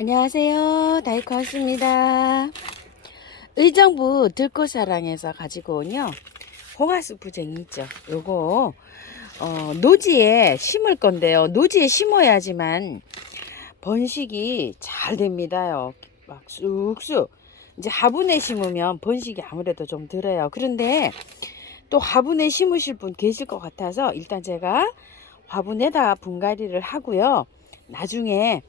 안녕하세요. 다이코 왔습니다. 의정부 들꽃사랑에서 가지고 온요 홍화수프쟁이 있죠. 요거 노지에 심을 건데요. 노지에 심어야지만 번식이 잘 됩니다요. 막 쑥쑥. 이제 화분에 심으면 번식이 아무래도 좀 덜해요. 그런데 또 화분에 심으실 분 계실 것 같아서 일단 제가 화분에다 분갈이를 하고요. 나중에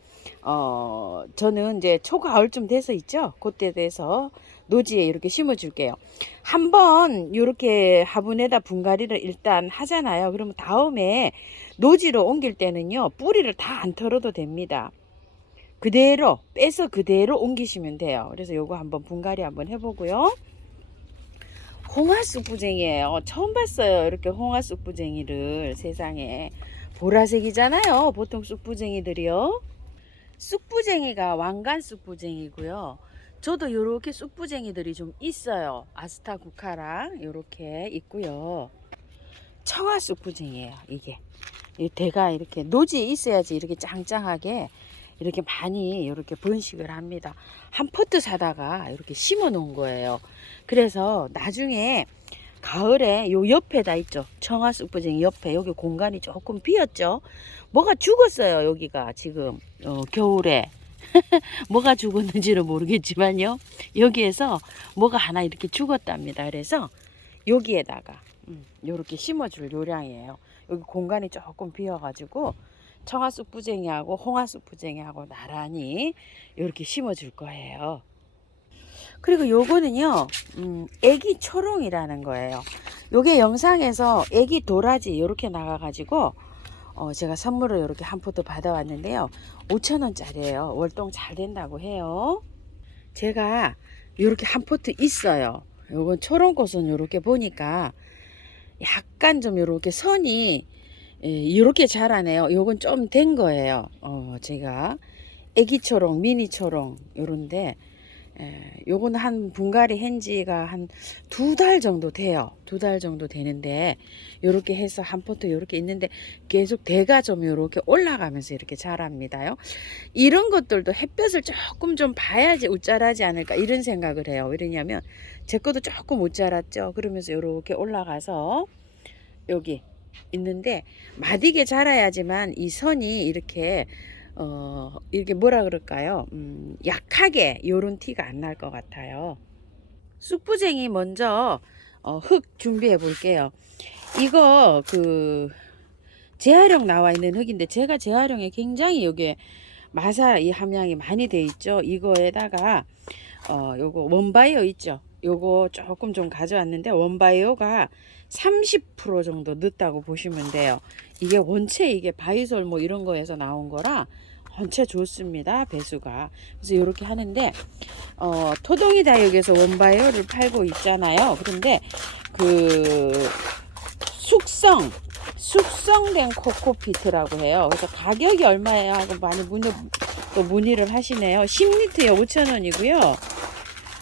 저는 이제 초가을쯤 돼서 있죠. 그때 돼서 노지에 이렇게 심어 줄게요. 한번 이렇게 화분에다 분갈이를 일단 하잖아요. 그러면 다음에 노지로 옮길 때는요, 뿌리를 다 안 털어도 됩니다. 그대로 빼서 그대로 옮기시면 돼요. 그래서 요거 한번 분갈이 한번 해보고요. 홍화쑥부쟁이에요. 처음 봤어요. 이렇게 홍화쑥부쟁이를 세상에. 보라색이잖아요. 보통 쑥부쟁이들이요. 쑥부쟁이가 왕관 쑥부쟁이고요. 저도 이렇게 쑥부쟁이들이 좀 있어요. 아스타쿠카랑 이렇게 있고요. 청아 쑥부쟁이에요. 이게. 이 대가 이렇게 노지에 있어야지 이렇게 짱짱하게 이렇게 많이 이렇게 번식을 합니다. 한 포트 사다가 이렇게 심어 놓은 거예요. 그래서 나중에 가을에 요 옆에다 있죠. 청아 쑥부쟁이 옆에 여기 공간이 조금 비었죠. 뭐가 죽었어요. 여기가 지금 겨울에 뭐가 죽었는지는 모르겠지만요. 여기에서 뭐가 하나 이렇게 죽었답니다. 그래서 여기에다가 요렇게 심어줄 요량이에요. 여기 공간이 조금 비어가지고 청아쑥부쟁이하고 홍아쑥부쟁이하고 나란히 이렇게 심어줄 거예요. 그리고 요거는요, 애기 초롱이라는 거예요. 요게 영상에서 애기 도라지 이렇게 나가가지고 제가 선물을 이렇게 한 포트 받아왔는데요. 5,000원짜리예요. 월동 잘 된다고 해요. 제가 이렇게 한 포트 있어요. 요건 초롱꽃은 이렇게 보니까 약간 좀 이렇게 선이 이렇게 자라네요. 요건 좀 된 거예요. 제가 애기 초롱, 미니 초롱 요런데 요거는 한 분갈이 한 지가 한 2달 정도 돼요. 2달 정도 되는데 요렇게 해서 한 포트 요렇게 있는데 계속 대가 좀 요렇게 올라가면서 이렇게 자랍니다요. 이런 것들도 햇볕을 조금 좀 봐야지 웃자라지 않을까 이런 생각을 해요. 왜냐면 제 것도 조금 웃자랐죠. 그러면서 요렇게 올라가서 여기 있는데 마디게 자라야지만 이 선이 이렇게 이렇게 뭐라 그럴까요? 약하게 요런 티가 안 날 것 같아요. 쑥부쟁이 먼저 흙 준비해 볼게요. 이거 그 재활용 나와 있는 흙인데 제가 재활용에 굉장히 여기에 마사 이 함량이 많이 돼 있죠. 이거에다가 요거 원바이오 있죠. 요거 조금 좀 가져왔는데 원바이오가 30% 정도 넣었다고 보시면 돼요. 이게 원체 이게 바이솔 뭐 이런 거에서 나온 거라 원체 좋습니다. 배수가. 그래서 이렇게 하는데 토동이 다육에서 원바이오를 팔고 있잖아요. 그런데 그 숙성된 코코피트라고 해요. 그래서 가격이 얼마예요 하고 많이 또 문의를 하시네요. 10리터에 5,000원이고요.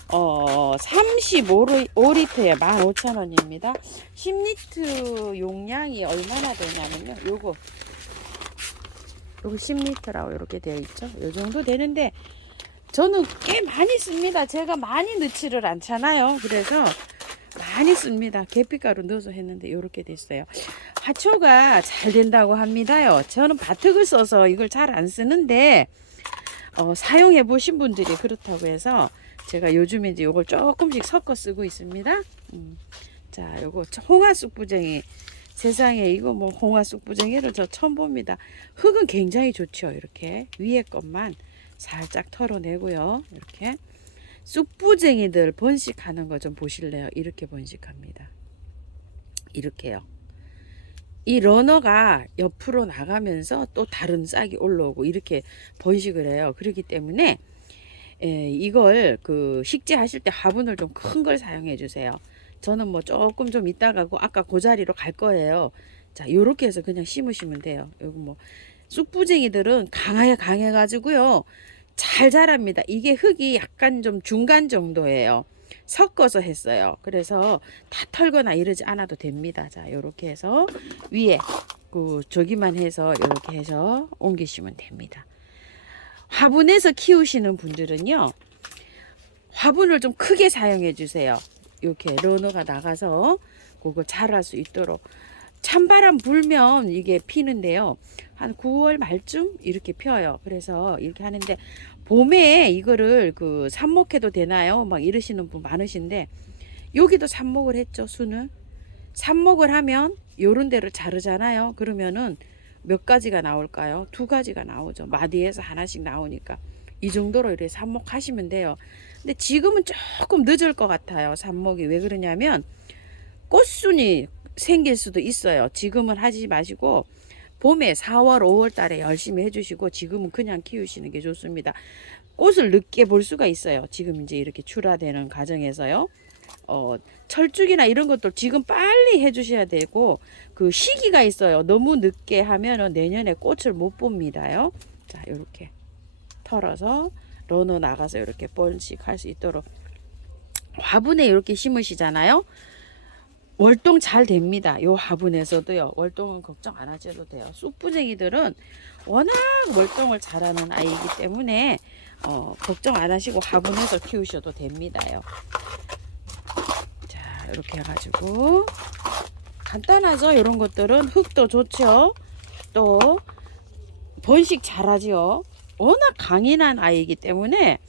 35리터에 15,000원입니다. 10리터 용량이 얼마나 되냐면요. 요거 10리터라고 이렇게 되어 있죠. 요 정도 되는데 저는 꽤 많이 씁니다. 제가 많이 넣지를 않잖아요. 그래서 많이 씁니다. 계피가루 넣어서 했는데 이렇게 됐어요. 화초가 잘 된다고 합니다요. 저는 바특을 써서 이걸 잘 안 쓰는데 사용해 보신 분들이 그렇다고 해서 제가 요즘에 이제 이걸 조금씩 섞어 쓰고 있습니다. 자, 요거 홍화쑥부쟁이. 세상에 이거 뭐 홍화쑥부쟁이를 저 처음 봅니다. 흙은 굉장히 좋죠. 이렇게 위에 것만 살짝 털어내고요. 이렇게 쑥부쟁이들 번식하는 거 좀 보실래요? 이렇게 번식합니다. 이렇게요. 이 러너가 옆으로 나가면서 또 다른 싹이 올라오고 이렇게 번식을 해요. 그렇기 때문에 이걸 그 식재하실 때 화분을 좀 큰 걸 사용해 주세요. 저는 뭐 조금 좀 이따가 아까 그 자리로 갈 거예요. 자, 요렇게 해서 그냥 심으시면 돼요. 요거 뭐 쑥부쟁이들은 강해 가지고요. 잘 자랍니다. 이게 흙이 약간 좀 중간 정도예요. 섞어서 했어요. 그래서 다 털거나 이러지 않아도 됩니다. 자, 요렇게 해서 위에 그 저기만 해서 이렇게 해서 옮기시면 됩니다. 화분에서 키우시는 분들은요, 화분을 좀 크게 사용해 주세요. 이렇게 러너가 나가서 그걸 자랄 수 있도록. 찬바람 불면 이게 피는데요, 한 9월 말쯤 이렇게 펴요. 그래서 이렇게 하는데, 봄에 이거를 그 삽목해도 되나요? 막 이러시는 분 많으신데, 여기도 삽목을 했죠. 수는 삽목을 하면 요런 데를 자르잖아요. 그러면은 몇 가지가 나올까요? 두 가지가 나오죠. 마디에서 하나씩 나오니까 이 정도로 이렇게 삽목하시면 돼요. 근데 지금은 조금 늦을 것 같아요. 삽목이. 왜 그러냐면 꽃순이 생길 수도 있어요. 지금은 하지 마시고 봄에 4월 5월 달에 열심히 해주시고, 지금은 그냥 키우시는 게 좋습니다. 꽃을 늦게 볼 수가 있어요. 지금 이제 이렇게 출하되는 과정에서요. 철쭉이나 이런 것도 지금 빨리 해주셔야 되고, 그 시기가 있어요. 너무 늦게 하면은 내년에 꽃을 못 봅니다요. 자, 이렇게 털어서 러너 나가서 이렇게 번식할 수 있도록 화분에 이렇게 심으시잖아요. 월동 잘 됩니다. 요 화분에서도요. 월동은 걱정 안 하셔도 돼요. 쑥부쟁이들은 워낙 월동을 잘하는 아이이기 때문에 걱정 안 하시고 화분에서 키우셔도 됩니다요. 자, 이렇게 해가지고 간단하죠. 이런 것들은 흙도 좋죠. 또 번식 잘하지요. 워낙 강인한 아이이기 때문에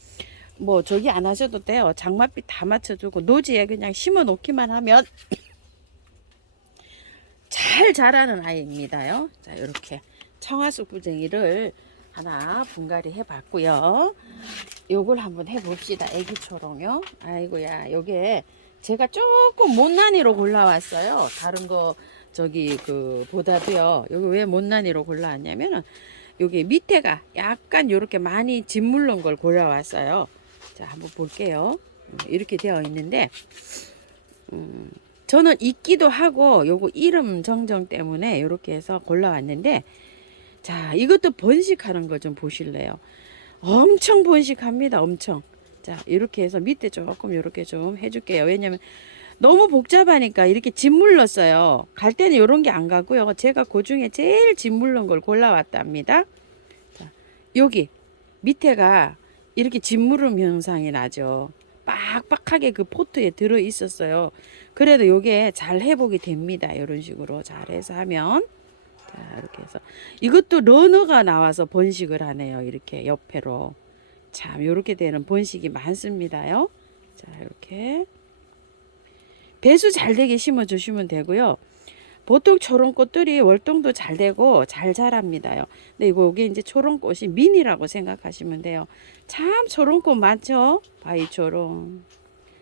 뭐 저기 안 하셔도 돼요. 장맛빛 다 맞춰주고 노지에 그냥 심어 놓기만 하면 잘 자라는 아이입니다요. 자, 이렇게 청아쑥부쟁이를 하나 분갈이 해 봤고요. 요걸 한번 해 봅시다. 애기 초롱요. 아이고야, 요게 제가 조금 못난이로 골라왔어요. 다른 거 저기 그 보다도요. 여기 왜 못난이로 골라왔냐면은 여기 밑에가 약간 요렇게 많이 짓물른 걸 골라왔어요. 자, 한번 볼게요. 이렇게 되어 있는데 저는 있기도 하고 요거 이름 정정 때문에 이렇게 해서 골라왔는데, 자, 이것도 번식하는 거 좀 보실래요? 엄청 번식합니다. 엄청. 자, 이렇게 해서 밑에 조금 이렇게 좀 해줄게요. 왜냐면 너무 복잡하니까 이렇게 짓물렀어요. 갈 때는 이런 게 안 가고요. 제가 그 중에 제일 짓물른 걸 골라왔답니다. 자, 여기 밑에가 이렇게 짓무름 현상이 나죠. 빡빡하게 그 포트에 들어 있었어요. 그래도 요게 잘 회복이 됩니다. 이런 식으로 잘해서 하면. 자, 이렇게 해서 이것도 러너가 나와서 번식을 하네요. 이렇게 옆에로. 참, 요렇게 되는 번식이 많습니다요. 자, 이렇게 배수 잘 되게 심어 주시면 되고요. 보통 초롱꽃들이 월동도 잘 되고 잘 자랍니다요. 근데 이게 이제 초롱꽃이 미니라고 생각하시면 돼요. 참 초롱꽃 많죠? 바위초롱,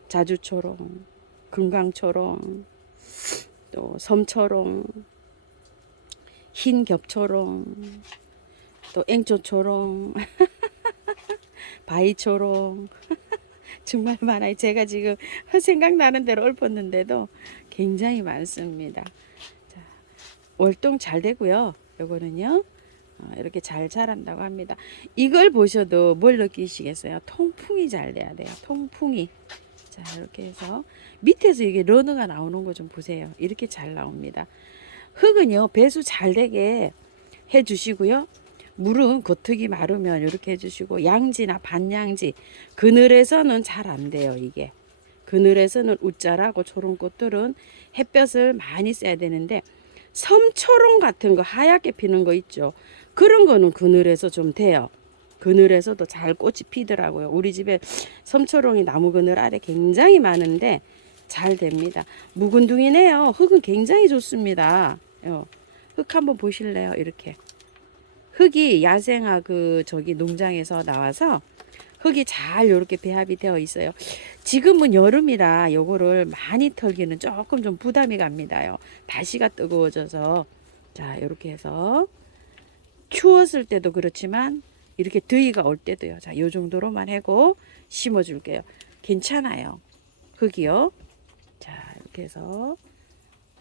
자주초롱, 금강초롱, 또 섬초롱, 흰겹초롱, 또 앵초초롱, 바위초롱. 정말 많아요. 제가 지금 생각나는 대로 읊었는데도 굉장히 많습니다. 자, 월동 잘 되고요. 요거는요, 이렇게 잘 자란다고 합니다. 이걸 보셔도 뭘 느끼시겠어요? 통풍이 잘 돼야 돼요. 통풍이. 자, 이렇게 해서 밑에서 이게 러너가 나오는 거 좀 보세요. 이렇게 잘 나옵니다. 흙은요, 배수 잘 되게 해 주시고요. 물은 겉흙이 마르면 이렇게 해주시고, 양지나 반양지, 그늘에서는 잘 안 돼요. 이게 그늘에서는 웃자라고 초롱꽃들은 햇볕을 많이 쐬야 되는데, 섬초롱 같은 거 하얗게 피는 거 있죠. 그런 거는 그늘에서 좀 돼요. 그늘에서도 잘 꽃이 피더라고요. 우리 집에 섬초롱이 나무 그늘 아래 굉장히 많은데 잘 됩니다. 묵은둥이네요. 흙은 굉장히 좋습니다. 흙 한번 보실래요? 이렇게 흙이 야생화 그 저기 농장에서 나와서 흙이 잘 이렇게 배합이 되어 있어요. 지금은 여름이라 요거를 많이 털기는 조금 좀 부담이 갑니다요. 날씨가 뜨거워져서. 자, 이렇게 해서 추웠을 때도 그렇지만 이렇게 더위가 올 때도요. 자, 요 정도로만 하고 심어 줄게요. 괜찮아요. 흙이요. 자, 이렇게 해서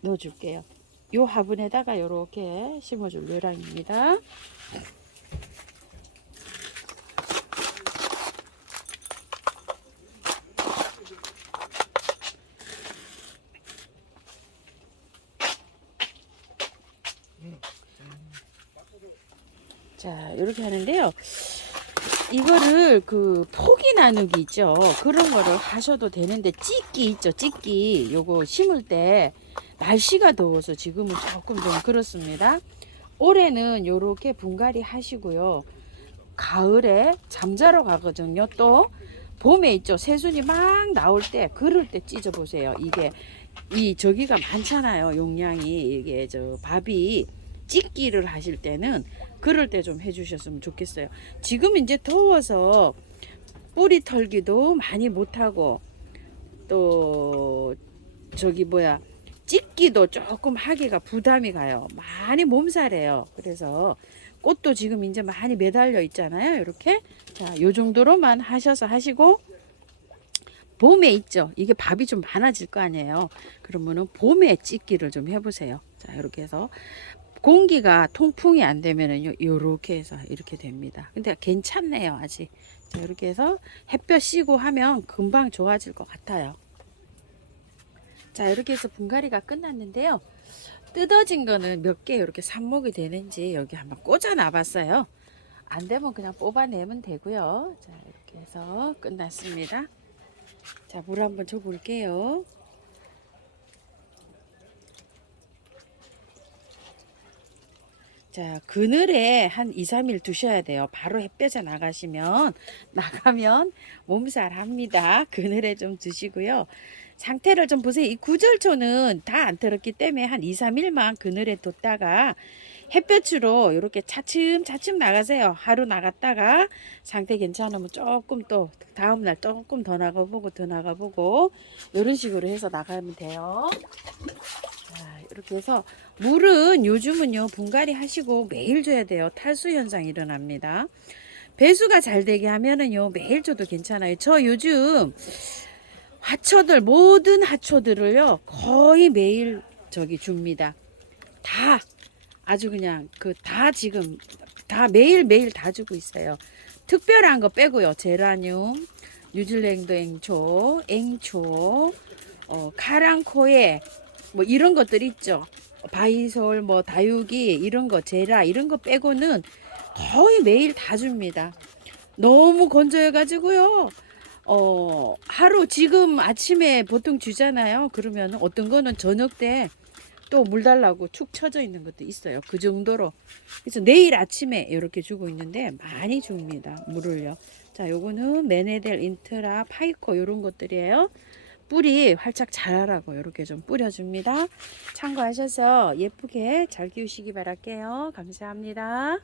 넣어 줄게요. 요 화분에다가 이렇게 심어 줄 요량입니다. 자, 이렇게 하는데요. 이거를 그 포기 나누기 있죠. 그런 거를 하셔도 되는데 찢기 있죠. 찢기. 요거 심을 때 날씨가 더워서 지금은 조금 좀 그렇습니다. 올해는 요렇게 분갈이 하시고요. 가을에 잠자러 가거든요. 또 봄에 있죠. 새순이 막 나올 때 그럴 때 찢어 보세요. 이게 이 저기가 많잖아요. 용량이 이게 저 밥이 찢기를 하실 때는 그럴 때 좀 해주셨으면 좋겠어요. 지금 이제 더워서 뿌리 털기도 많이 못하고 또 저기 뭐야 찢기도 조금 하기가 부담이 가요. 많이 몸살이에요. 그래서 꽃도 지금 이제 많이 매달려 있잖아요. 이렇게 자, 요 정도로만 하셔서 하시고 봄에 있죠. 이게 밥이 좀 많아질 거 아니에요. 그러면은 봄에 찢기를 좀 해보세요. 자, 이렇게 해서 공기가 통풍이 안 되면은요, 요렇게 해서 이렇게 됩니다. 근데 괜찮네요, 아직. 자, 이렇게 해서 햇볕 쐬고 하면 금방 좋아질 것 같아요. 자, 이렇게 해서 분갈이가 끝났는데요. 뜯어진 거는 몇 개 이렇게 삽목이 되는지 여기 한번 꽂아 놔봤어요. 안 되면 그냥 뽑아내면 되고요. 자, 이렇게 해서 끝났습니다. 자, 물 한번 줘 볼게요. 자, 그늘에 한 2, 3일 두셔야 돼요. 바로 햇볕에 나가면 몸살 합니다. 그늘에 좀 두시고요. 상태를 좀 보세요. 이 구절초는 다 안 털었기 때문에 한 2, 3일만 그늘에 뒀다가 햇볕으로 이렇게 차츰차츰 나가세요. 하루 나갔다가 상태 괜찮으면 조금 또 다음날 조금 더 나가보고 더 나가보고 이런 식으로 해서 나가면 돼요. 자, 이렇게 해서 물은 요즘은요 분갈이 하시고 매일 줘야 돼요. 탈수 현상 일어납니다. 배수가 잘 되게 하면은요 매일 줘도 괜찮아요. 저 요즘 화초들 모든 화초들을요 거의 매일 저기 줍니다. 다 아주 그냥 그 다 지금 다 매일매일 다 주고 있어요. 특별한 거 빼고요. 제라늄, 뉴질랜드 앵초, 카랑코에 뭐 이런 것들 있죠. 바이솔, 뭐 다육이 이런 거, 제라 이런 거 빼고는 거의 매일 다 줍니다. 너무 건조해가지고요. 하루 지금 아침에 보통 주잖아요. 그러면 어떤 거는 저녁 때 또 물 달라고 축 처져 있는 것도 있어요. 그 정도로. 그래서 내일 아침에 이렇게 주고 있는데 많이 줍니다. 물을요. 자, 요거는 메네델, 인트라, 파이코 이런 것들이에요. 뿌리 활짝 자라라고 이렇게 좀 뿌려줍니다. 참고하셔서 예쁘게 잘 키우시기 바랄게요. 감사합니다.